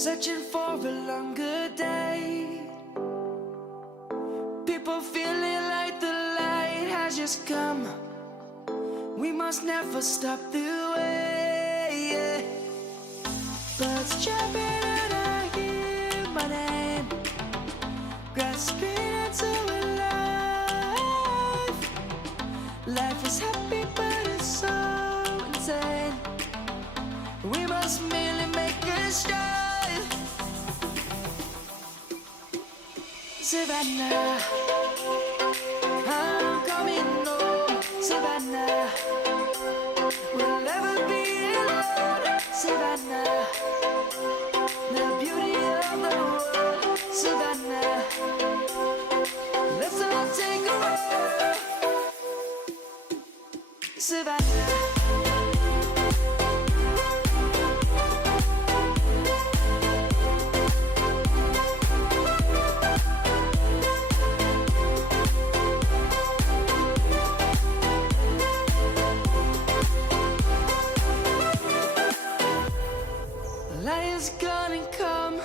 searching for a longer day. People feeling like the light has just come. We must never stop the way, yeah. Birds chirping and I hear my name, grasping into a life. Life is happy but it's so insane. We must merely make a start. Savannah, I'm coming home. Savannah, we'll never be alone. Savannah, the beauty of the world. Savannah, let's all take a walk. Savannah. Lion's gonna come.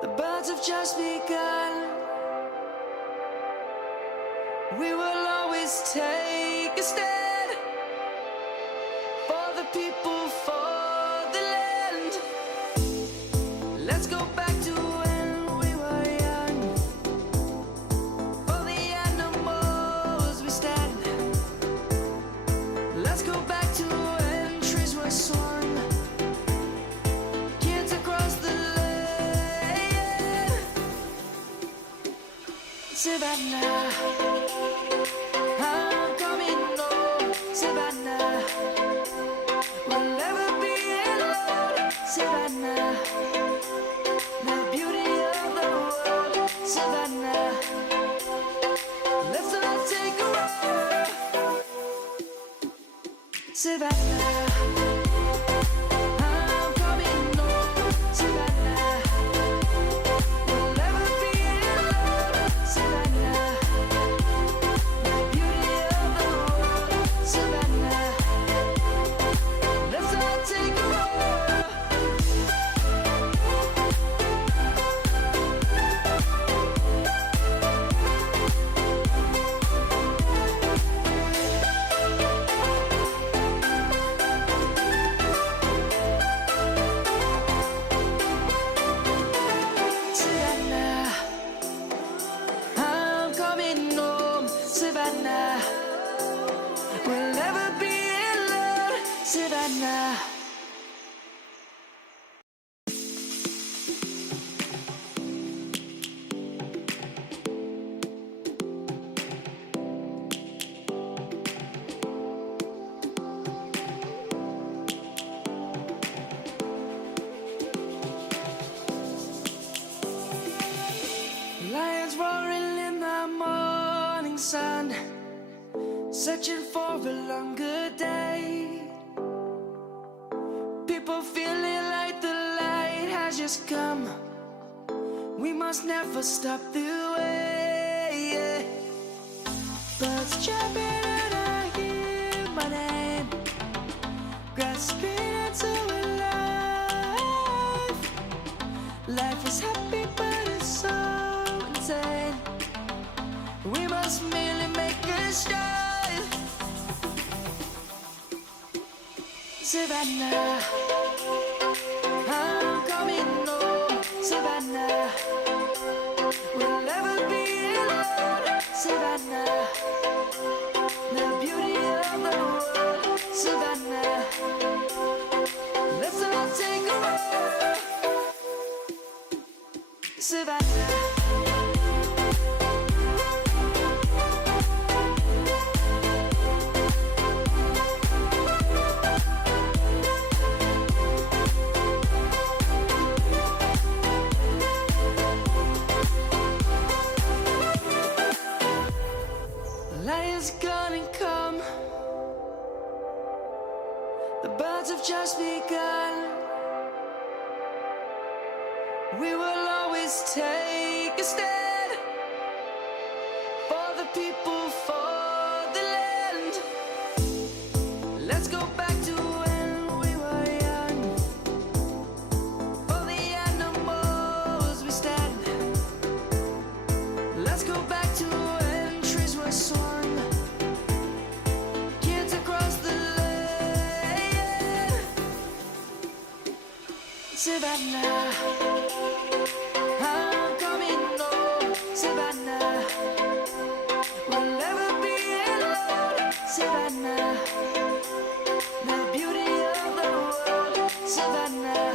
The birds have just begun. We will always take a stand for the people, for the land. Let's go back to when we were young. For the animals we stand. Let's go back to when trees were swung. Kids across the land. Savannah, I'm coming home. Savannah, we'll never be alone. Savannah, the beauty of the world. Savannah, let's all take a walk. Savannah, I'm coming home. Savannah, we'll never be alone. Savannah, the beauty of the world. Savannah, let's all take a walk. Savannah, I'm coming home. Savannah, we'll never be alone. Savannah. Lions roaring in the morning sun, searching for a longer day. People feeling like the light has just come. We must never stop the way, yeah. Birds chirping and I hear my name, grasping into a life. Life is happy but it's so insane. We must merely make a start. Savannah, I'm coming home. Savannah, we'll never be alone. Savannah, the beauty of the world. Savannah, let's all take a walk. Savannah. Lion's gonna come. The birds have just begun. We will always take a stand for the people, for the land. Let's go back to when we were young. Savannah, I'm coming home, Savannah. We'll never be alone, Savannah. The beauty of the world, Savannah.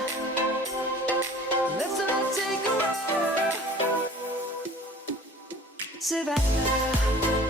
Let's all take a walk, Savannah.